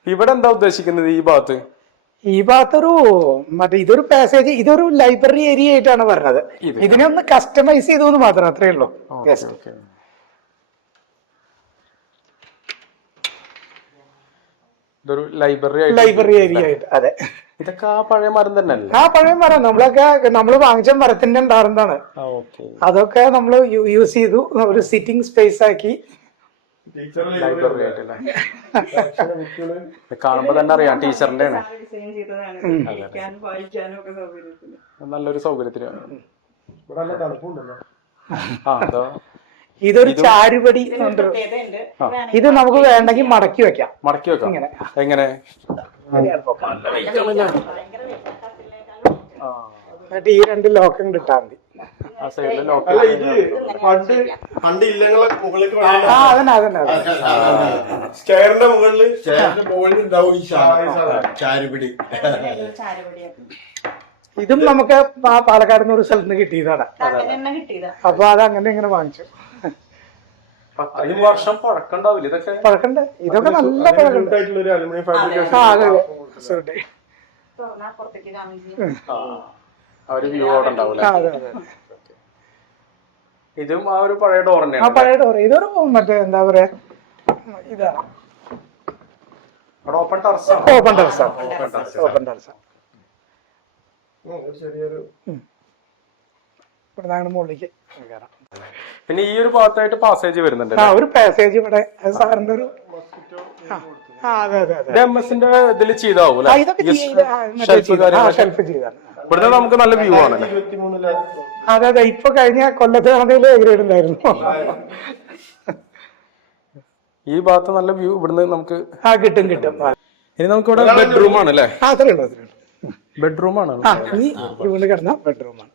ഇവിടെ എന്താ ഉദ്ദേശിക്കുന്നത് ഈ ഭാഗത്ത്? ഈ ഭാഗത്തൊരു ഇതൊരു പാസേജ്, ഇതൊരു ലൈബ്രറി ഏരിയ ആയിട്ടാണ് പറഞ്ഞത്. ഇതിനെ ഒന്ന് കസ്റ്റമൈസ് ചെയ്തു എന്ന് മാത്രം, അത്രേ ഉള്ളൂ. ഇതൊരു ലൈബ്രറി ഏരിയ ആയിട്ട്. അതെ, ഇതൊക്കെ ആ പഴയ മരം തന്നെ അല്ലേ? ആ പഴയ മരം നമ്മള് വാങ്ങിച്ച മരത്തിന്റെ ഉണ്ടായിരുന്നതാണ്. അതൊക്കെ നമ്മൾ യൂസ് ചെയ്തു, ഒരു സിറ്റിംഗ് സ്പേസ് ആക്കി. ലൈബ്രറി ആയിട്ടല്ലേ? കാണുമ്പോ തന്നെ അറിയാം ടീച്ചറിന്റെ ആണ്. നല്ലൊരു സൗകര്യത്തിലാണ്. ഇതൊരു ചാരുപടി. ഇത് നമുക്ക് വേണ്ടെങ്കിൽ മടക്കി വെക്കാം. ഇങ്ങനെ എങ്ങനെ? എന്നിട്ട് ഈ 2 ലോക്കും ഇട്ടാ മതി. സ്റ്റെയറിന്റെ മുകളിൽ ഉണ്ടാവും ഈ ചാരുപിടി. ഇതും നമുക്ക് പാലക്കാട് നിന്ന് ഒരു സ്ഥലത്ത് നിന്ന് കിട്ടിയതാണ്. അപ്പൊ അത് അങ്ങനെ ഇങ്ങനെ വാങ്ങിച്ചു. 10 വർഷം പഴക്കണ്ടാവില്ല ഇതൊക്കെ? പഴക്കണ്ട്, ഇതൊക്കെ നല്ല പഴക്കണ്ട്. ഇതും ആ ഒരു പഴയ ഡോർ തന്നെയാണ്. ആ പഴയ ഡോർ. ഇതൊരു മറ്റേ എന്താ പറയാ, ഇതാണ് ഓപ്പൺ ടെറസാണ്. ചെറിയൊരു മുകളിലേക്ക് കയറാം. പിന്നെ ഈ ഒരു ഭാഗത്തായിട്ട് പാസേജ് വരുന്നുണ്ട്. ഒരു പാസേജ് ഇവിടെ സാറിന്റെ ഒരു ഇതിൽ ചെയ്താവും. ഇവിടുന്ന് നമുക്ക് നല്ല വ്യൂ ആണ്. അതെ, ഇപ്പൊ കഴിഞ്ഞ കൊല്ലത്ത് നടന്നതിൽ ഗ്രേഡ് ഉണ്ടായിരുന്നു. ഈ ഭാഗത്ത് നല്ല വ്യൂ ഇവിടുന്ന് നമുക്ക് കിട്ടും. ഇനി നമുക്ക് ഇവിടെ ബെഡ്റൂം ആണ് അല്ലേ? ബെഡ്റൂം ആണ്. ഈ റൂമിൽ കിടന്ന ബെഡ്റൂമാണ്.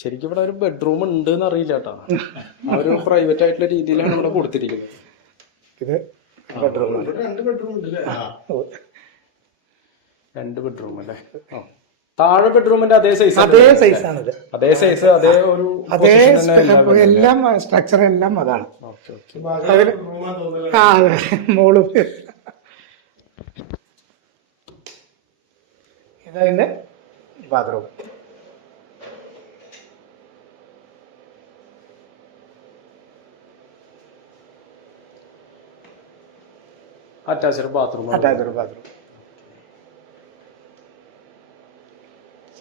ശരിക്കും ഇവിടെ ഒരു ബെഡ്റൂം ഉണ്ട് എന്ന് അറിയില്ല കേട്ടോ. ഒരു പ്രൈവറ്റ് ആയിട്ടുള്ള രീതിയിലാണ് ഇവിടെ കൊടുത്തിരിക്കുന്നത്. ഇത് ബെഡ്റൂം. 2 ബെഡ്റൂം അല്ലേ? താഴെ ബെഡ്റൂമിന്റെ അതേ സൈസ് ആണ്. അതേ സൈസ്, അതേ ഒരു എല്ലാം സ്ട്രക്ചർ എല്ലാം അതാണ്. മോള് ഇതതിന്റെ ബാത്റൂം. Attached bathroom.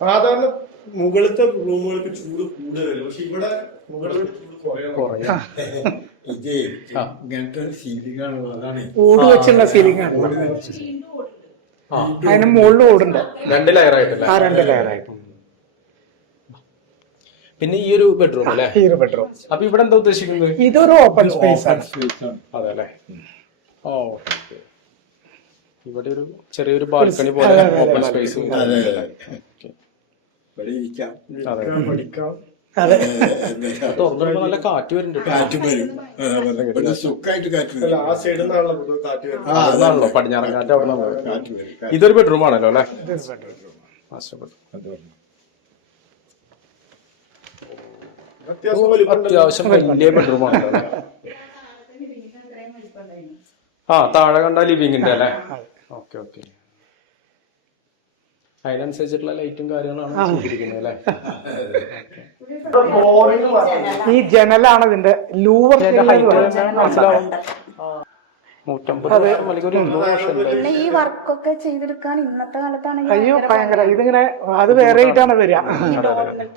സാധാരണ മുകളിലത്തെ റൂമുകൾക്ക് ചൂട് കൂടുതലല്ലേ, പക്ഷെ ഇവിടെ മുകളിൽ കുറയും. ഇങ്ങനത്തെ സീലിംഗ് ആണ്, അതാണ് ഓട് വെച്ചുള്ള സീലിംഗ് ആണ്. അതിന് മുകളിൽ ഓടുണ്ട്. 2 ലെയർ ആയിട്ടല്ലേ? ആ 2 ലെയറായിട്ട്. പിന്നെ ഈ ഒരു ബെഡ്റൂം അല്ലേ? ഈ ഒരു ബെഡ്റൂം. അപ്പൊ ഇവിടെ എന്താ ഉദ്ദേശിക്കുന്നത്? ഇതൊരു ഓപ്പൺ സ്പേസ് ആണ്. അതെ അല്ലേ? ഓ, ഇവിടെ ഒരു ചെറിയൊരു ബാൽക്കണി പോലെ ഓപ്പൺ സ്പേസ്. പഠിക്കാം. അതെ, തുറന്നിടുമ്പോ നല്ല കാറ്റ് വരുന്നുണ്ട്. ആ സൈഡിൽ നിന്നാണല്ലോ കാറ്റ് വരുന്നത്. അതാണല്ലോ പടിഞ്ഞാറൻ കാറ്റ് അവിടെ നിന്ന്. ഇതൊരു ബെഡ്റൂം ആണല്ലോ അല്ലെ? Master bedroom. അത്യാവശ്യം വലിയ ബെഡ്റൂം ആണല്ലോ. ആ, താഴെ കണ്ട ലിവിങ്ങിന്റെ അല്ലേ? Okay okay. അതിനനുസരിച്ചിട്ടുള്ള ലൈറ്റും കാര്യങ്ങളാണ് ചെയ്തിരിക്കുന്നത് അല്ലേ? ഈ ജനലാണ് ഇതിന്റെ ലൂവർ. മനസ്സിലാവും. 150 പിന്നെ ഈ വർക്കൊക്കെ ചെയ്തെടുക്കാൻ ഇന്നത്തെ കാലത്താണ് അയ്യോ ഭയങ്കര. ഇതിങ്ങനെ അത് വേറെ ആയിട്ടാണ് വരിക.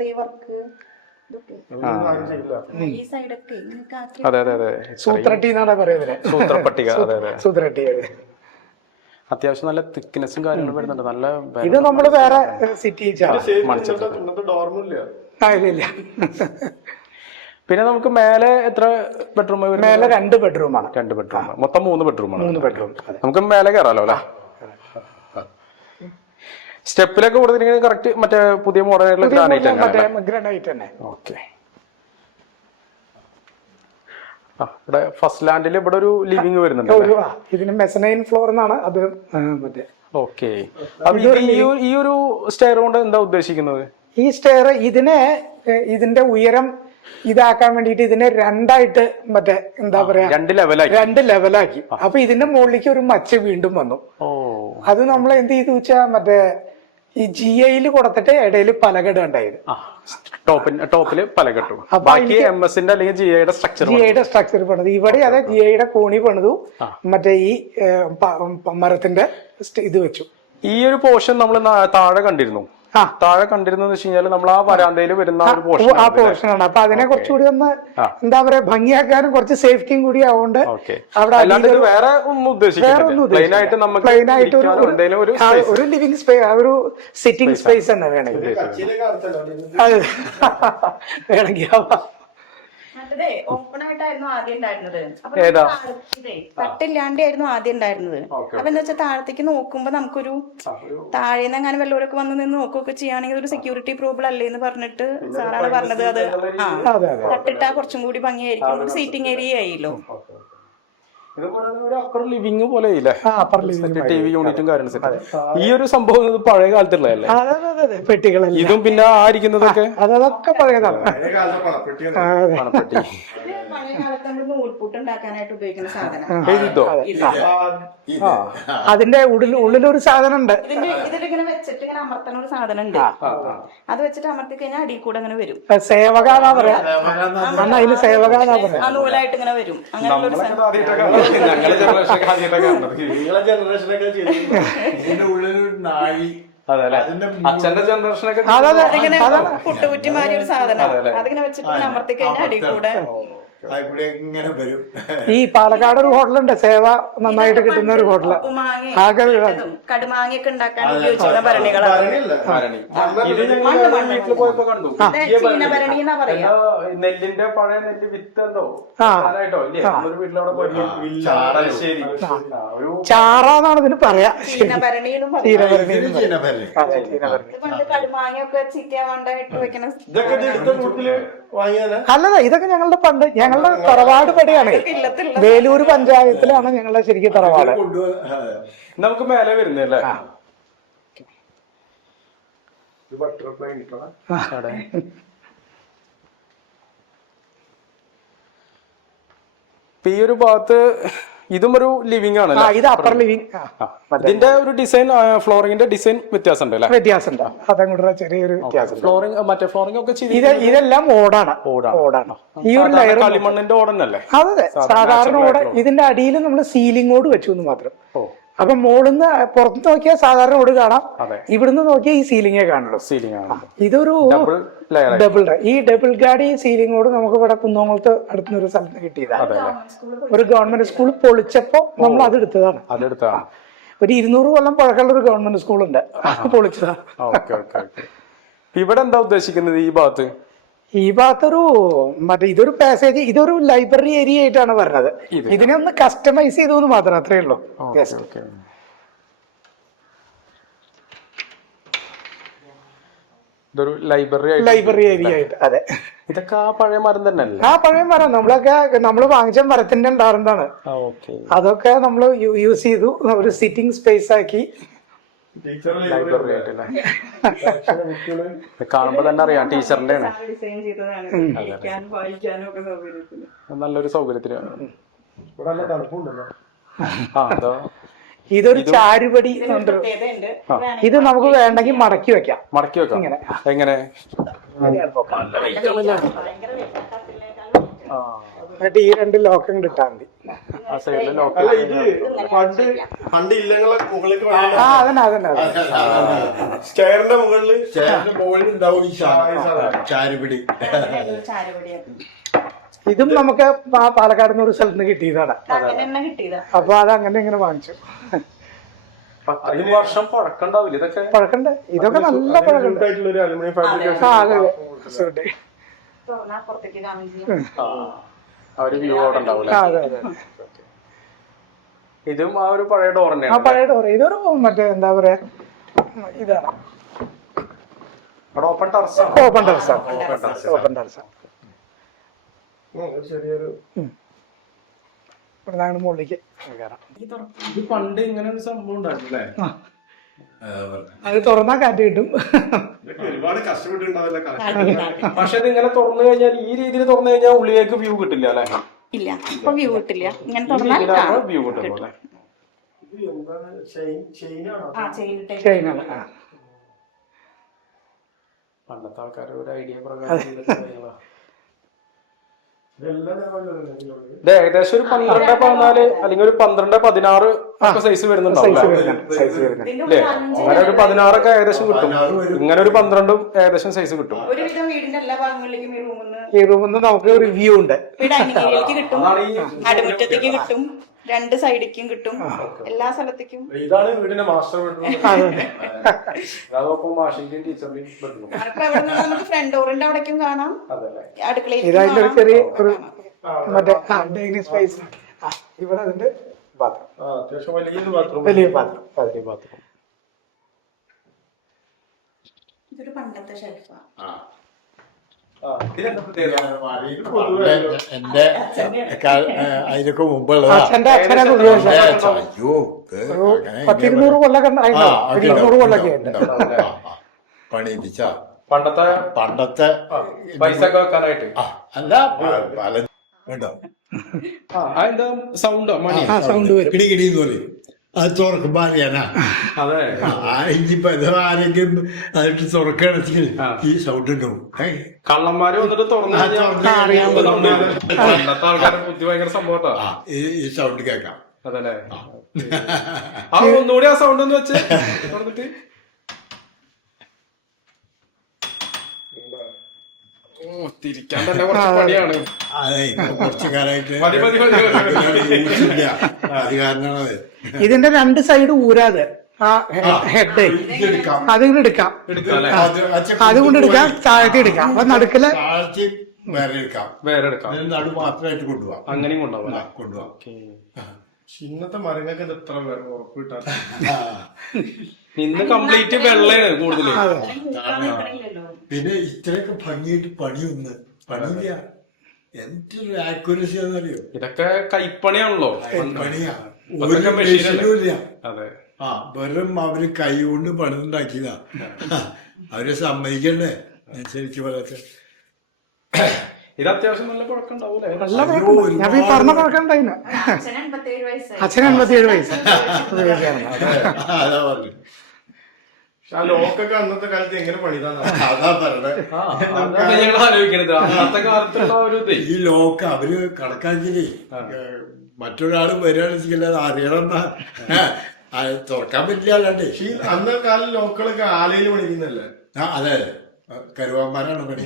ഈ വർക്ക് ഈ സൈഡൊക്കെ ഇങ്ങനെയൊക്കെ ആക്കി അതെ അതെ അതെ. സൂത്രട്ടി എന്നാണ് പറയുന്നത്. സൂത്രപ്പട്ടിക. അതെ അതെ. സൂത്രട്ടി. അത്യാവശ്യം നല്ല തിക്നെസ്സും കാര്യങ്ങളും വരുന്നുണ്ട്. നല്ല ഇത് നമ്മള് വേറെ സിറ്റി ഇല്ല. പിന്നെ നമുക്ക് മേലെ എത്ര ബെഡ്റൂം? മേലെ 2 ബെഡ്റൂമാണ്. 2 ബെഡ്റൂം. മൊത്തം 3 ബെഡ്റൂമാണ്. 3 ബെഡ്റൂം. നമുക്ക് മേലെ കയറാലോ അല്ലെ? സ്റ്റെപ്പിലൊക്കെ കൊടുത്തിരിക്കുന്നത് കറക്റ്റ് മറ്റേ പുതിയ മോഡലായിട്ടുള്ള ഗ്രാനൈറ്റ് തന്നെ. ഓക്കെ. ഇവിടെ ഫസ്റ്റ് ലാൻഡിൽ ഇവിടെ ഒരു ലിവിംഗ് വരുന്നുണ്ട്. ഇതിന് മെസനൈൻ ഫ്ലോർ എന്നാണ് അത്. മറ്റേ ഓക്കെ. ഈ ഒരു സ്റ്റെയർ കൊണ്ട് എന്താ ഉദ്ദേശിക്കുന്നത്? ഈ സ്റ്റെയർ ഇതിന്റെ ഉയരം ഇതാക്കാൻ വേണ്ടിട്ട് ഇതിനെ 2ആയിട്ട് മറ്റേ എന്താ പറയാ 2 ലെവലാക്കി. അപ്പൊ ഇതിന്റെ മുകളിലേക്ക് ഒരു മച്ച് വീണ്ടും വന്നു. അത് നമ്മൾ എന്ത് ചെയ്തു വെച്ചാ മറ്റേ ഈ GI കൊടുത്തിട്ട് ഇടയിൽ പലകട ഉണ്ടായത്. ടോപ്പില് പലകെട്ടു. ബാക്കി MS-ന്റെ അല്ലെങ്കിൽ GI-യുടെ സ്ട്രക്ചർ പണിതു. ഇവിടെ അതെ GI-യുടെ കോണി പണിതു. മറ്റേ ഈ മരത്തിന്റെ ഇത് വെച്ചു. ഈ ഒരു പോർഷൻ നമ്മൾ താഴെ കണ്ടിരുന്നു. താഴെ കണ്ടിരുന്നു വെച്ച് കഴിഞ്ഞാൽ നമ്മൾ ആ വരാന്തയിൽ വരുന്ന ഒരു പോർഷനാണ്. അപ്പൊ അതിനെ കുറച്ചുകൂടി ഒന്ന് എന്താ പറയാ ഭംഗിയാക്കാനും കുറച്ച് സേഫ്റ്റിയും കൂടി ആവുകൊണ്ട് അവിടെ വേറെ ഒന്നും ഉദ്ദേശിക്കുന്നത് പ്ലെയിനായിട്ട് ഒരു ലിവിംഗ് സ്പേസ്, ഒരു സിറ്റിംഗ് സ്പേസ് തന്നെ വേണമെങ്കിൽ വേണമെങ്കിൽ ഓപ്പൺ ആയിട്ടായിരുന്നു ആദ്യം ഉണ്ടായിരുന്നത്. തട്ടില്ലാണ്ടായിരുന്നു ആദ്യം ഉണ്ടായിരുന്നത്. അപ്പൊ എന്താ വെച്ചാൽ താഴത്തേക്ക് നോക്കുമ്പോ നമുക്കൊരു താഴേന്ന് അങ്ങനെ വല്ലവരൊക്കെ വന്ന് നിന്ന് നോക്കുകയൊക്കെ ചെയ്യുകയാണെങ്കിൽ ഒരു സെക്യൂരിറ്റി പ്രോബ്ലം അല്ലേ എന്ന് പറഞ്ഞിട്ട് സാറാണ് പറഞ്ഞത്. അത് തട്ടിട്ടാ കുറച്ചും കൂടി ഭംഗിയായിരിക്കും. ഒരു സീറ്റിംഗ് ഏരിയ ആയില്ലോ. ലിവിംഗ് പോലെ TV യൂണിറ്റും കാര്യങ്ങളും. ഈ ഒരു സംഭവം പഴയ കാലത്തുള്ളതല്ലേ? പെട്ടികളല്ലേ ഇതും പിന്നെ ആയിരിക്കുന്നതൊക്കെ അതൊക്കെ പഴയതാണ്. പഴയ കാലത്ത് നമ്മൾ നൂൽപുട്ട് ഉണ്ടാക്കാനായിട്ട് ഉപയോഗിക്കുന്ന സാധനം. അതിന്റെ ഉള്ളിലൊരു സാധനം ഉണ്ട്. ഇതിലിങ്ങനെ വെച്ചിട്ട് ഇങ്ങനെ അമർത്തുന്ന ഒരു സാധനം ഉണ്ട്. അത് വെച്ചിട്ട് അമർത്തി കഴിഞ്ഞാൽ അടിയിൽ കൂടെ അങ്ങനെ വരും. സേവക എന്നാ പറയാ. അതിന് സേവക എന്നാ പറയാ. ആ നൂലായിട്ട് ഇങ്ങനെ വരും. അങ്ങനെയുള്ള ഒരു സാധനം. അച്ഛന്റെ ജനറേഷനൊക്കെ അതിങ്ങനെ പുട്ടുകുറ്റിമാരി ഒരു സാധനം. അതിങ്ങനെ വെച്ചിട്ട് അമർത്തി കഴിഞ്ഞാൽ അടിയിൽ കൂടെ ഈ പാലക്കാട് ഒരു ഹോട്ടലുണ്ട്, സേവ നന്നായിട്ട് കിട്ടുന്ന ഒരു ഹോട്ടല്. കടുമാങ്ങയൊക്കെ ഉണ്ടാക്കാൻ ഉപയോഗിച്ചിരുന്ന ഭരണികളാണ്. വീട്ടിൽ പോയപ്പോ കണ്ടു. ചീനഭരണി എന്നാ പറയാ. നെല്ലിന്റെ പഴയ നെല്ല് വിത്ത് എന്തോ ചാറാന്നാണ് ഇതിന് പറയാ. ചീനഭരണിയിലും പണ്ട് കടുമാങ്ങയൊക്കെ ചീറ്റാവാണ്ടായിട്ട് വെക്കണ. അല്ലതാ, ഇതൊക്കെ ഞങ്ങളുടെ പണ്ട് ഞങ്ങളുടെ തറവാട് പടിയാണ്. വേലൂര് പഞ്ചായത്തിലാണ് ഞങ്ങളുടെ ശരിക്കും തറവാട്. നമുക്ക് മേലെ വരുന്നല്ലേ? ഈ ഒരു ഭാഗത്ത് ഇതും ഒരു ലിവിംഗ് ആണ്. ഇത് അപ്പർ ലിവിംഗ്. ഇതിന്റെ ഒരു ഡിസൈൻ, ഫ്ലോറിംഗിന്റെ ഡിസൈൻ വ്യത്യാസം ഉണ്ട്. വ്യത്യാസമുണ്ട്. അതങ്ങോട്ട് ചെറിയൊരു വ്യത്യാസം. ഫ്ലോറിംഗ് മറ്റേ ഫ്ലോറിംഗ് ഒക്കെ ഇതെല്ലാം ഓടാണ്. ഈ ഒരു ലയർ കളിമണ്ണിന്റെ ഓടനല്ലേ? അതെ, സാധാരണ ഓട. ഇതിന്റെ അടിയിൽ നമ്മൾ സീലിംഗ് ഓട് വെച്ചു എന്ന് മാത്രം. അപ്പൊ മോളിന്ന് പുറത്ത് നോക്കിയാൽ സാധാരണ ഓട് കാണാം. ഇവിടുന്ന് നോക്കിയാൽ ഈ സീലിംഗേ കാണുള്ളൂ. ഇതൊരു ഡബിൾ. ഈ ഡബിൾ ഗാഡി സീലിംഗോട് നമുക്ക് ഇവിടെ കുന്നോളത്ത് അടുത്തൊരു സ്ഥലത്ത് കിട്ടിയതാണ്. ഒരു ഗവൺമെന്റ് സ്കൂൾ പൊളിച്ചപ്പോ നമ്മൾ അതെടുത്തതാണ്. ഒരു 200 കൊല്ലം പഴക്കമുള്ള ഒരു ഗവൺമെന്റ് സ്കൂളുണ്ട്, പൊളിച്ചതാ. Okay okay okay. ഇവിടെ എന്താ ഉദ്ദേശിക്കുന്നത് ഈ ഭാഗത്ത്? ഈ ഭാഗത്തൊരു ഇതൊരു പാസേജ്, ഇതൊരു ലൈബ്രറി ഏരിയ ആയിട്ടാണ് പറഞ്ഞത്. ഇതിനെ ഒന്ന് കസ്റ്റമൈസ് ചെയ്തു എന്ന് മാത്രം, അത്രേ ഉള്ളൂ. ഇതൊരു ലൈബ്രറി ഏരിയ ആയിട്ട്. അതെ, ഇതൊക്കെ ആ പഴയ മരം തന്നെ അല്ലേ? ആ പഴയ മരം നമ്മള് വാങ്ങിച്ച മരത്തിന്റെ ഉണ്ടാറുന്നതാണ്. അതൊക്കെ നമ്മൾ യൂസ് ചെയ്തു, ഒരു സിറ്റിംഗ് സ്പേസ് ആക്കി. കാണുമ്പോ തന്നെ അറിയാം ടീച്ചറിന്റെ ഡിസൈൻ ചെയ്തതാണ്, ഇരിക്കാനും വായിക്കാനും ഒക്കെ സൗകര്യത്തിന്. നല്ലൊരു സൗകര്യത്തിലാണ്. ഇതൊരു ചാരുപടി. പ്രത്യേകതയുണ്ട്. ഇത് നമുക്ക് വേണമെങ്കിൽ മടക്കി വെക്കാം. ഇങ്ങനെ എങ്ങനെ? എന്നിട്ട് ഈ 2 ലോക്കും ഇട്ടാൽ മതി. പണ്ട് ഇല്ലങ്ങളെ മുകളിലേക്ക് അതന്നെ സ്റ്റെയറിന്റെ മുകളിൽ ഉണ്ടാവും ഈ ചാരുപിടി. ഇതും നമുക്ക് പാലക്കാട് നിന്ന് ഒരു സ്ഥലത്ത് നിന്ന് കിട്ടിയതാണ്. അപ്പൊ അത് അങ്ങനെ ഇങ്ങനെ വാങ്ങിച്ചു. 10 വർഷം പഴക്കണ്ടാവില്ല ഇതൊക്കെ? പഴക്കണ്ട്, ഇതൊക്കെ നല്ല പഴക്കണ്ട്. Aluminium fabrication. ഇതും ആ ഒരു പഴയ ഡോർ തന്നെയാണ്. ആ പഴയ ഡോർ. ഇതൊരു മറ്റേ എന്താ പറയാ, ഇതാണ് ഓപ്പൺ ടെറസ്. ചെറിയൊരു ഇവിടുന്നാണ് മുകളിലേക്ക് കയറാം. ഇത് പണ്ട് ഇങ്ങനെ ഒരു സംഭവം ഉണ്ടായിരുന്നല്ലേ? അത് തുറന്നാ കാറ്റ് കിട്ടും. ഒരുപാട് കഷ്ടപ്പെട്ടിട്ടുണ്ടാവില്ല. പക്ഷെ ഇത് ഇങ്ങനെ തുറന്നു കഴിഞ്ഞാൽ, ഈ രീതിയിൽ തുറന്നു കഴിഞ്ഞാൽ ഉള്ളിലേക്ക് വ്യൂ കിട്ടില്ല അല്ലെ? ഇല്ല, ഇപ്പൊ വ്യൂ കിട്ടില്ല. ഇങ്ങനെ വ്യൂ കിട്ടും. പണ്ടത്തെ ആൾക്കാരുടെ ഒരു ഐഡിയ പ്രകാരം ഇത് ഏകദേശം ഒരു 12-14 അല്ലെങ്കിൽ ഒരു 12-16 ഒക്കെ സൈസ് വരുന്നുണ്ടാവും അല്ലേ? അങ്ങനെ ഒരു 16 ഒക്കെ ഏകദേശം കിട്ടും. ഇങ്ങനെ ഒരു 12 ഏകദേശം സൈസ് കിട്ടും. ഒരുവിധം വീടിന്റെ എല്ലാ ഭാഗങ്ങളിലേക്കും ഈ റൂമിൽ നമുക്ക് ഒരു വ്യൂ ഉണ്ട്. ഡൈനിങ് ഏരിയയിലേക്ക് കിട്ടും, നടുമുറ്റത്തേക്ക് കിട്ടും, 2 സൈഡിലേക്കും കിട്ടും, എല്ലാ സ്ഥലത്തേക്കും. ഇതാണ് വീടിന്റെ മാസ്റ്റർ ബെഡ്റൂം. നമുക്ക് ഫ്രണ്ട് ഡോറിന്റെ അവിടേക്കും കാണാം, അടുക്കളയിൽ. ഇതായിട്ട് ഒരു ചെറിയ ഒരു മറ്റേ ഡൈനിങ് സ്പേസ്. ഇവിടെ അതിന്റെ ബാത്റൂം, അത്യാവശ്യം വലിയ ബാത്റൂം. ഇതൊരു പണ്ടത്തെ ഷെൽഫാ. എന്റെ അതിനൊക്കെ മുമ്പുള്ള അച്ഛന്റെ അച്ഛനെ ഉപയോഗിച്ച 10-200 കൊല്ലൊക്കെ 200 കൊല്ലൊക്കെ പണിയിപ്പിച്ച പണ്ടത്തെ പൈസ വെക്കാനായിട്ട്. അല്ല പല കേട്ടോ, സൗണ്ട് വരും. കിടികിടിന്ന് പറയും. അത് തുറക്കുമ്പോ അറിയാനാ. ഇനിയിപ്പോ ആരെങ്കിലും അതിട്ട് തുറക്കണെങ്കിൽ ഈ സൗണ്ട് ഉണ്ടാവും. കള്ളന്മാര് വന്നിട്ട് തുറന്നു പണ്ടത്തെ ആൾക്കാരുടെ ബുദ്ധി ഭയങ്കര സംഭവത്താ. ഈ സൗണ്ട് കേൾക്കാം. അതല്ലേ? ഒന്നുകൂടി ആ സൗണ്ട് ഒന്ന് വെച്ച് തുറന്നിട്ട്. തിരിക്കാൻ തന്നെ കുറച്ച് പണിയാണ്. അതെ, കുറച്ചു കാലമായിട്ട് അത് കാരണമാണത്. ഇതിന്റെ 2 സൈഡ് ഊരാതെ ആ ഹെഡ് അതിങ്ങനെ എടുക്കാം, അതുകൊണ്ട് എടുക്കാം, താഴത്തെ എടുക്കാം. അപ്പൊ നടുക്കല് താഴ്ച വേറെ എടുക്കാം, നടു മാത്രമായിട്ട് കൊണ്ടുപോകാം. അങ്ങനെയും കൊണ്ടുപോകാം. ഇന്നത്തെ മരങ്ങൾക്ക് എത്ര ഉറപ്പ് കിട്ടാൻ. ഇന്ന് കംപ്ലീറ്റ് വെള്ളയാണ് കൂടുതൽ. പിന്നെ ഇത്രയൊക്കെ ഭംഗിയായിട്ട് പണിയില്ല. എന്തൊരു ആക്യുറസി ആണെന്നറിയോ? ഇതൊക്കെ കൈപ്പണിയാണല്ലോ. പണിയാ, ഒരു മെഷീനുമില്ല. അതെ, വെറും അവര് കൈ കൊണ്ട് പണിതുണ്ടാക്കിയതാ. അവരെ സമ്മതിക്കണ്ടേ ശരിക്കും പറയട്ടെ. ഇത് അത്യാവശ്യം നല്ല പഴക്കണ്ടാവൂലേ? ഞാൻ പറഞ്ഞ പഴക്കണ്ടായിന്. അച്ഛന് 87 വയസ്സ്. അതാ പറഞ്ഞു. ആ ലോക്കൊക്കെ അന്നത്തെ കാലത്ത് എങ്ങനെ പണിതാണ്? അതാ പറഞ്ഞത്. ഞങ്ങൾ ആലോചിക്കണത് അന്നത്തെ കാലത്തുള്ള ഒരു ഈ ലോക്ക് അവര് കണക്കാക്കിയേ മറ്റൊരാള് വരികയാണെന്ന് അത് അറിയണമെന്നാ. തുറക്കാൻ പറ്റില്ല. അല്ലാണ്ട് അന്നത്തെ കാലം ലോക്കുകളൊക്കെ ആലയിൽ പണിക്കുന്നല്ലേ? അതെ, കരുവാന്മാരാണ് പണി.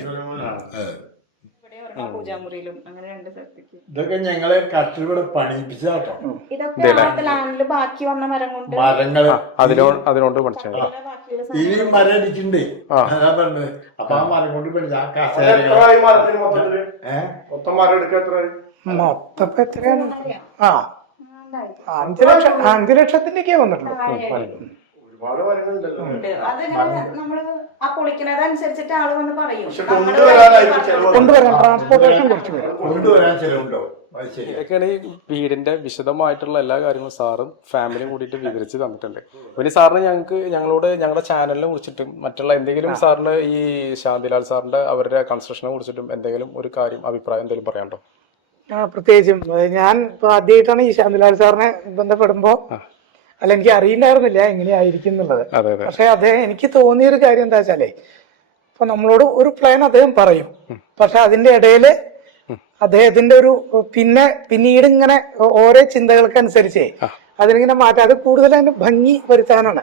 പൂജാമുറിയിലും അങ്ങനെ 2 സ്ഥലത്തേക്ക്. ഇതൊക്കെ ഞങ്ങള് കട്ടിലൂടെ പണിയിപ്പിച്ചാട്ടോ. ഇതൊക്കെ ആ ലാൻഡില് ബാക്കി വന്ന മരം കൊണ്ട് മരങ്ങള് അതിനോട് പഠിച്ചത് ബാക്കിയുള്ള ഈ മരം അടിച്ചിട്ടുണ്ട്. അതാ പറഞ്ഞത്. അപ്പൊ ആ മരം കൊണ്ട് പഠിച്ച ആ കസേര എത്രയായി മരത്തിന് മൊത്തത്തില്? മൊത്തം മരം എടുക്കുക എത്രയായി? മൊത്തം ഇപ്പൊ എത്രയാണ്? 5 ലക്ഷത്തിന്റെയൊക്കെ വന്നിട്ടുള്ളൂ. ഒരുപാട് മരങ്ങളുണ്ടല്ലോ. അതിങ്ങനെ നമ്മള് ആ പൊളിക്കുന്നതനുസരിച്ചിട്ട് ആള് വന്ന് പറയും. പക്ഷെ കൊണ്ടുവരാനായിട്ട് ചെലവ് കൊണ്ടുവരാൻ ട്രാൻസ്പോർട്ടേഷൻ കുറച്ച് വരും. കൊണ്ടുവരാൻ ചെലവുണ്ടോ? അത് ശരി. ഇതൊക്കെയാണ് ഈ വീടിന്റെ വിശദമായിട്ടുള്ള എല്ലാ കാര്യങ്ങളും സാറും ഫാമിലിയും കൂടിയിട്ട് വിവരിച്ച് തന്നിട്ടുണ്ട്. പിന്നെ സാറിന് ഞങ്ങളോട് ഞങ്ങളുടെ ചാനലിനെ കുറിച്ചിട്ടും മറ്റുള്ള എന്തെങ്കിലും സാറിന് ഈ ശാന്തിലാൽ സാറിന്റെ അവരുടെ കൺസ്ട്രക്ഷനെ കുറിച്ചിട്ടും എന്തെങ്കിലും ഒരു കാര്യം അഭിപ്രായം എന്തെങ്കിലും പറയാനുണ്ടോ? പ്രത്യേകിച്ചും ഞാൻ ഇപ്പൊ ആദ്യമായിട്ടാണ് ഈ ശാന്തിലാൽ സാറിനെ ബന്ധപ്പെടുമ്പോ, അല്ല എനിക്ക് അറിയില്ലായിരുന്നില്ല എങ്ങനെയായിരിക്കും എന്നുള്ളത്. പക്ഷെ അദ്ദേഹം എനിക്ക് തോന്നിയൊരു കാര്യം എന്താ വെച്ചാലേ, ഇപ്പൊ നമ്മളോട് ഒരു പ്ലാൻ അദ്ദേഹം പറയും, പക്ഷെ അതിന്റെ ഇടയില് അദ്ദേഹത്തിന്റെ ഒരു പിന്നീട് ഇങ്ങനെ ഓരോ ചിന്തകൾക്കനുസരിച്ച് അതിനിങ്ങനെ മാറ്റാം. അത് കൂടുതൽ അതിന്റെ ഭംഗി വരുത്താനാണ്.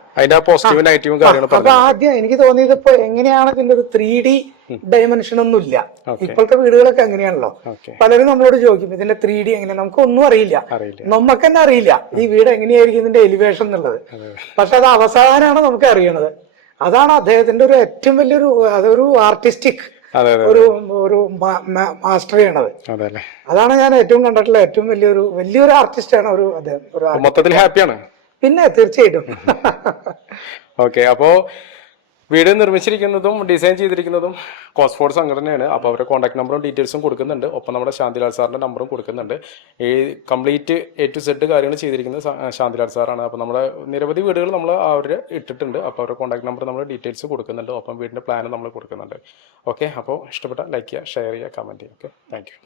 അപ്പൊ ആദ്യം എനിക്ക് തോന്നിയത് ഇപ്പൊ എങ്ങനെയാണ് ഇതിന്റെ ഒരു 3D ഡയമെൻഷൻ ഒന്നും ഇല്ല. ഇപ്പോഴത്തെ വീടുകളൊക്കെ എങ്ങനെയാണല്ലോ. പലരും നമ്മളോട് ചോദിക്കും ഇതിന്റെ 3D എങ്ങനെയാ, നമുക്കൊന്നും അറിയില്ല, നമുക്ക് തന്നെ അറിയില്ല ഈ വീട് എങ്ങനെയായിരിക്കും ഇതിന്റെ എലിവേഷൻ എന്നുള്ളത്. പക്ഷെ അത് അവസാനമാണ് നമുക്ക് അറിയണത്. അതാണ് അദ്ദേഹത്തിന്റെ ഒരു ഏറ്റവും വലിയൊരു അതൊരു ആർട്ടിസ്റ്റിക് ഒരു മാസ്റ്ററിയാണത്. അതാണ് ഞാൻ ഏറ്റവും കണ്ടിട്ടുള്ള ഏറ്റവും വലിയൊരു ആർട്ടിസ്റ്റാണ് അദ്ദേഹം. മൊത്തത്തിൽ ഹാപ്പിയാണ്. പിന്നെ തീർച്ചയായിട്ടും. ഓക്കെ, അപ്പോ വീട് നിർമ്മിച്ചിരിക്കുന്നതും ഡിസൈൻ ചെയ്തിരിക്കുന്നതും കോസ്ഫോർഡ് സംഘടനയാണ്. അപ്പോൾ അവരുടെ കോൺടാക്ട് നമ്പറും ഡീറ്റെയിൽസും കൊടുക്കുന്നുണ്ട്. ഒപ്പം നമ്മുടെ ശാന്തിലാൽ സാറിന്റെ നമ്പറും കൊടുക്കുന്നുണ്ട്. ഈ കംപ്ലീറ്റ് A to Z കാര്യങ്ങൾ ചെയ്തിരിക്കുന്നത് ശാന്തിലാൽ സാറാണ്. അപ്പോൾ നമ്മുടെ നിരവധി വീടുകൾ നമ്മൾ അവർ ഇട്ടിട്ടുണ്ട്. അപ്പോൾ അവരുടെ കോൺടാക്ട് നമ്പർ നമ്മൾ ഡീറ്റെയിൽസ് കൊടുക്കുന്നുണ്ട്. ഒപ്പം വീടിന്റെ പ്ലാൻ നമ്മൾ കൊടുക്കുന്നുണ്ട്. ഓക്കെ, അപ്പോൾ ഇഷ്ടപ്പെട്ട ലൈക്ക് ചെയ്യുക, ഷെയർ ചെയ്യുക, കമന്റ് ചെയ്യുക. Okay, thank you.